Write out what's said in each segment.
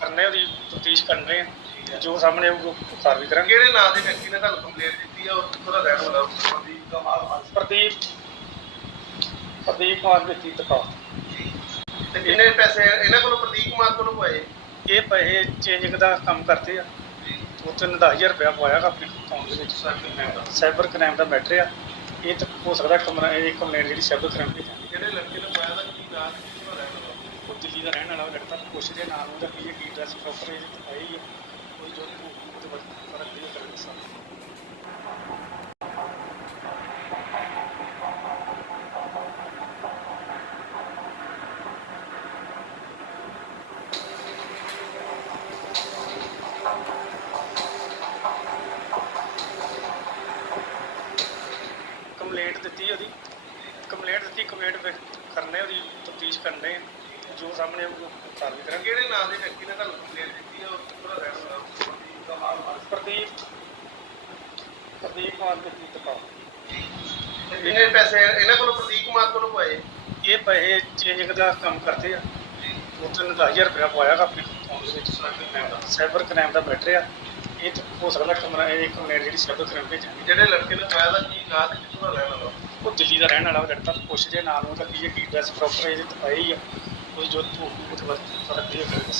ਕਰਨੇ ਉਹਦੀ ਤਫਤੀਸ਼ ਕਰਨ ਰਹੇ ਆ। ਜੋ ਸਾਹਮਣੇ ਉਹ ਕਾਰਵਾਈ ਕਰਾਂਗੇ। ਕਿਹੜੇ ਨਾਂ ਦੇ ਵਿਅਕਤੀ ਨੇ ਤੁਹਾਨੂੰ ਕੰਪਲੇਂਟ ਦਿੱਤੀ ਹੈ ਔਰ ਕਿੱਥੋਂ ਦਾ ਰਹਿਣ ਵਾਲਾ ਪ੍ਰਦੀਪ ਦਾ ਮਾਲ ਪ੍ਰਦੀਪ ਪ੍ਰਦੀਪ ਕੁਮਾਰ ਵਿੱਤੀ ਤਕਾ ਤੇ ਕਿੰਨੇ ਪੈਸੇ ਇਹਨਾਂ ਕੋਲੋਂ ਪ੍ਰਦੀਪ ਕੁਮਾਰ ਕੋਲੋਂ ਪਏ? ਇਹ ਪੈਸੇ ਚੇਂਜਿੰਗ ਦਾ ਕੰਮ ਕਰਦੇ ਆ। ਉਹ ਤੋਂ 10000 ਰੁਪਇਆ ਪਵਾਇਆ ਆਪਣੇ ਅਕਾਊਂਟ ਦੇ ਵਿੱਚ। ਸਾਈਬਰ ਕ੍ਰਾਈਮ ਦਾ। ਮੈਟਰ ਆ। ਇਹ ਤਾਂ ਹੋ ਸਕਦਾ ਕਮਰਾ ਇਹ ਕੰਪਲੇਂਟ ਜਿਹੜੀ ਸਾਈਬਰ ਕ੍ਰਾਈਮ ਜਾਂਦੀ ਜਿਹੜੇ ਲੜਕੇ ਨੇ ਪਾਇਆ ਦਾ ਕੀ ਨਾਂ? ਤੇ ਦਾ ਰਹਿਣ ਵਾਲਾ ਉਹ ਦਿੱਲੀ ਦਾ ਰਹਿਣ ਪੁੱਛਦੇ ਨਾਲ ਉਹਦਾ ਕੀ ਹੈ, ਕੀ ਡਰੈਸ ਪ੍ਰੋਪਰ ਇਹ ਤੇ ਹੈ ਕੋਈ ਜੋ ਉਹਦੇ ਬਾਰੇ ਸਾਰਾ ਕਲੀਅਰ ਕਰਾਂਗੇ ਸਾਰਾ ਕੰਪਲੇਂਟ ਦਿੱਤੀ ਉਹਦੀ। ਕੰਪਲੇਂਟ ਦਿੱਤੀ, ਕੰਪਲੇਂਟ ਕਰਨੇ ਉਹਦੀ ਤਫਤੀਸ਼ ਕਰਨੇ ਜੋ ਸਾਹਮਣੇ ਆਊਗਾ ਕਾਰਵਾਈ ਕਰਾਂਗੇ। ਕਿਹੜੇ ਨਾਂ ਦੇ ਵਿਅਕਤੀ ਨੇ ਤੁਹਾਨੂੰ ਕੰਪਲੇਂਟ ਦਿੱਤੀ ਹੈ ਔਰ ਦਾ ਵਾਲਾ ਪ੍ਰਦੀਪ ਦਾ ਪ੍ਰਦੀਪ ਪ੍ਰਦੀਪ ਕੁਮਾਰ ਵਿੱਤੀ ਤਕਾ ਤੇ ਕਿੰਨੇ ਪੈਸੇ ਇਹਨਾਂ ਕੋਲੋਂ ਪ੍ਰਦੀਪ ਕੁਮਾਰ ਕੋਲੋਂ ਪਏ? ਇਹ ਪੈਸੇ ਚੇਂਜਿੰਗ ਦਾ ਕੰਮ ਕਰਦੇ ਆ। ਉਹ ਤੋਂ 10000 ਰੁਪਇਆ ਪਵਾਇਆ ਆਪਣੇ ਅਕਾਊਂਟ ਦੇ ਵਿੱਚ ਸਾਈਬਰ ਕ੍ਰਾਈਮ ਦਾ। ਮੈਟਰ ਆ। ਇਹ ਹੋ ਸਕਦਾ ਕਮਰਾ ਇਹ ਕੰਪਲੇਂਟ ਜਿਹੜੀ ਸਾਈਬਰ ਕ੍ਰਾਈਮ ਜਾਂਦੀ ਜਿਹੜੇ ਲੜਕੇ ਨੇ ਪਾਇਆ ਦਾ ਕੀ ਨਾਂ ਤੇ ਕਿੱਥੋਂ ਦਾ ਰਹਿਣ ਵਾਲਾ? ਉਹ ਦਿੱਲੀ ਦਾ ਰਹਿਣ ਵਾਲਾ ਲੜਕਾ। ਪੁੱਛਦੇ ਨਾਲ ਉਹਦਾ ਕੀ ਕੀ ਡਰੈਸ ਪ੍ਰੋਪਰ ਇਹਦੇ ਤੇ ਪਾਈ ਆ। ਕੋਈ ਜੋ ਵੀ ਉਹਦੇ ਬਾਰੇ ਸਾਰਾ ਕਲੀਅਰ ਕਰਾਂਗੇ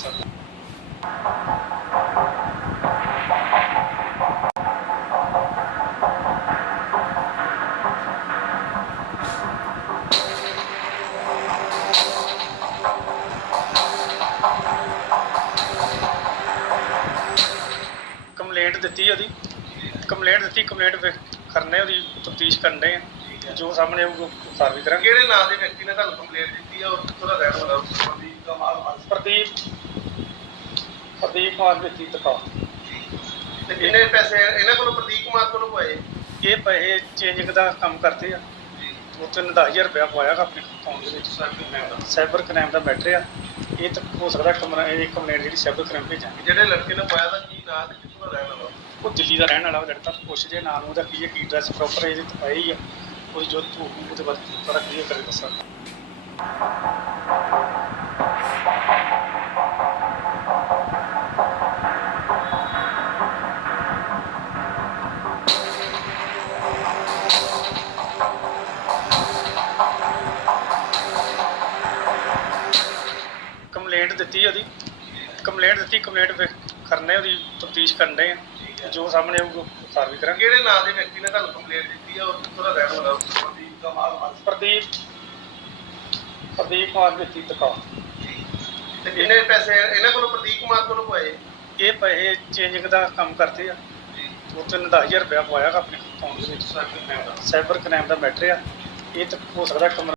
ਕੰਪਲੇਂਟ ਦਿੱਤੀ ਉਹਦੀ। ਕੰਪਲੇਂਟ ਦਿੱਤੀ, ਕੰਪਲੇਂਟ ਕਰਨੇ ਉਹਦੀ, ਤਫਤੀਸ਼ ਕਰਨੇ ਆ। ਜੋ ਸਾਹਮਣੇ ਆਊਗਾ ਕਾਰਵਾਈ ਕਰਾਂਗੇ। ਕਿਹੜੇ ਨਾਂ ਦੇ ਵਿਅਕਤੀ ਨੇ ਤੁਹਾਨੂੰ ਕੰਪਲੇਂਟ ਦਿੱਤੀ ਹੈ ਔਰ ਕਿੱਥੋਂ ਦਾ ਰਹਿਣ ਵਾਲਾ ਪ੍ਰਦੀਪ ਦਾ ਮਾਲ ਪ੍ਰਦੀਪ ਪ੍ਰਦੀਪ ਕੁਮਾਰ ਵਿੱਤੀ ਤਕਾ ਤੇ ਕਿੰਨੇ ਪੈਸੇ ਇਹਨਾਂ ਕੋਲੋਂ ਪ੍ਰਦੀਪ ਕੁਮਾਰ ਕੋਲੋਂ ਪਏ? ਇਹ ਪੈਸੇ ਚੇਂਜਿੰਗ ਦਾ ਕੰਮ ਕਰਦੇ ਆ। ਉਹ ਤੋਂ 10000 ਰੁਪਇਆ ਪਵਾਇਆ ਆਪਣੇ ਅਕਾਊਂਟ ਦੇ ਵਿੱਚ। ਸਾਈਬਰ ਕ੍ਰਾਈਮ ਦਾ। ਮੈਟਰ ਆ। ਇਹ ਤਾਂ ਹੋ ਸਕਦਾ ਕਮਰਾ ਇਹ ਕੰਪਲੇਂਟ ਜਿਹੜੀ ਸਾਈਬਰ ਕ੍ਰਾਈਮ ਤੇ ਜਾਂਦੀ। ਜਿਹੜੇ ਲੜਕੇ ਨੇ ਪਾਇਆ ਦਾ ਕੀ ਨਾਂ ਤੇ ਕਿੱਥੋਂ ਦਾ ਰਹਿਣ ਵਾਲਾ? ਉਹ ਦਿੱਲੀ ਦਾ ਰਹਿਣ ਵਾਲਾ ਉਹ ਲੜਕਾ ਪੁੱਛਦੇ ਨਾਲ ਉਹਦਾ ਕੀ ਹੈ ਕੀ ਡਰੈਸ ਪ੍ਰੋਪਰ ਇਹਦੇ ਤੇ ਪਾਈ ਆ। ਕੋਈ ਜੋ ਵੀ ਉਹਦੇ ਬਾਰੇ ਸਾਰਾ ਕਲੀਅਰ ਕਰਾਂਗੇ ਸਾਰਾ ਕੰਪਲੇਂਟ ਦਿੱਤੀ ਉਹਦੀ। ਕੰਪਲੇਂਟ ਦਿੱਤੀ ਕੰਪਲੇਂਟ ਕਰਨੇ, ਉਹਦੀ ਤਫਤੀਸ਼ ਕਰਨੇ ਜੋ ਸਾਹਮਣੇ ਆਊਗਾ, ਉਹ ਕਾਰਵਾਈ ਕਰਾਂਗੇ। ਕਿਹੜੇ ਨਾਂ ਦੇ ਵਿਅਕਤੀ ਨੇ ਤੁਹਾਨੂੰ ਕੰਪਲੇਂਟ ਦਿੱਤੀ ਹੈ ਉਹ ਕਿੱਥੋਂ ਰਹਿਣ ਵਾਲਾ ਪ੍ਰਦੀਪ ਦਾ ਮਾਲ ਪ੍ਰਦੀਪ ਪ੍ਰਦੀਪ ਕੁਮਾਰ ਵਿੱਤੀ ਤਕਾ ਤੇ ਕਿੰਨੇ ਪੈਸੇ ਇਹਨਾਂ ਕੋਲੋਂ ਪ੍ਰਦੀਪ ਕੁਮਾਰ ਕੋਲੋਂ ਪਏ? ਇਹ ਪੈਸੇ ਚੇਂਜਿੰਗ ਦਾ ਕੰਮ ਕਰਦੇ ਆ। ਉਹ ਤੋਂ 10000 ਰੁਪਇਆ ਪਵਾਇਆ ਆਪਣੇ ਅਕਾਊਂਟ ਵਿੱਚ। ਸਾਈਬਰ ਕ੍ਰਾਈਮ ਦਾ। ਮੈਟਰ ਆ। ਇਹ ਤਾਂ ਹੋ ਸਕਦਾ ਕਮਰਾ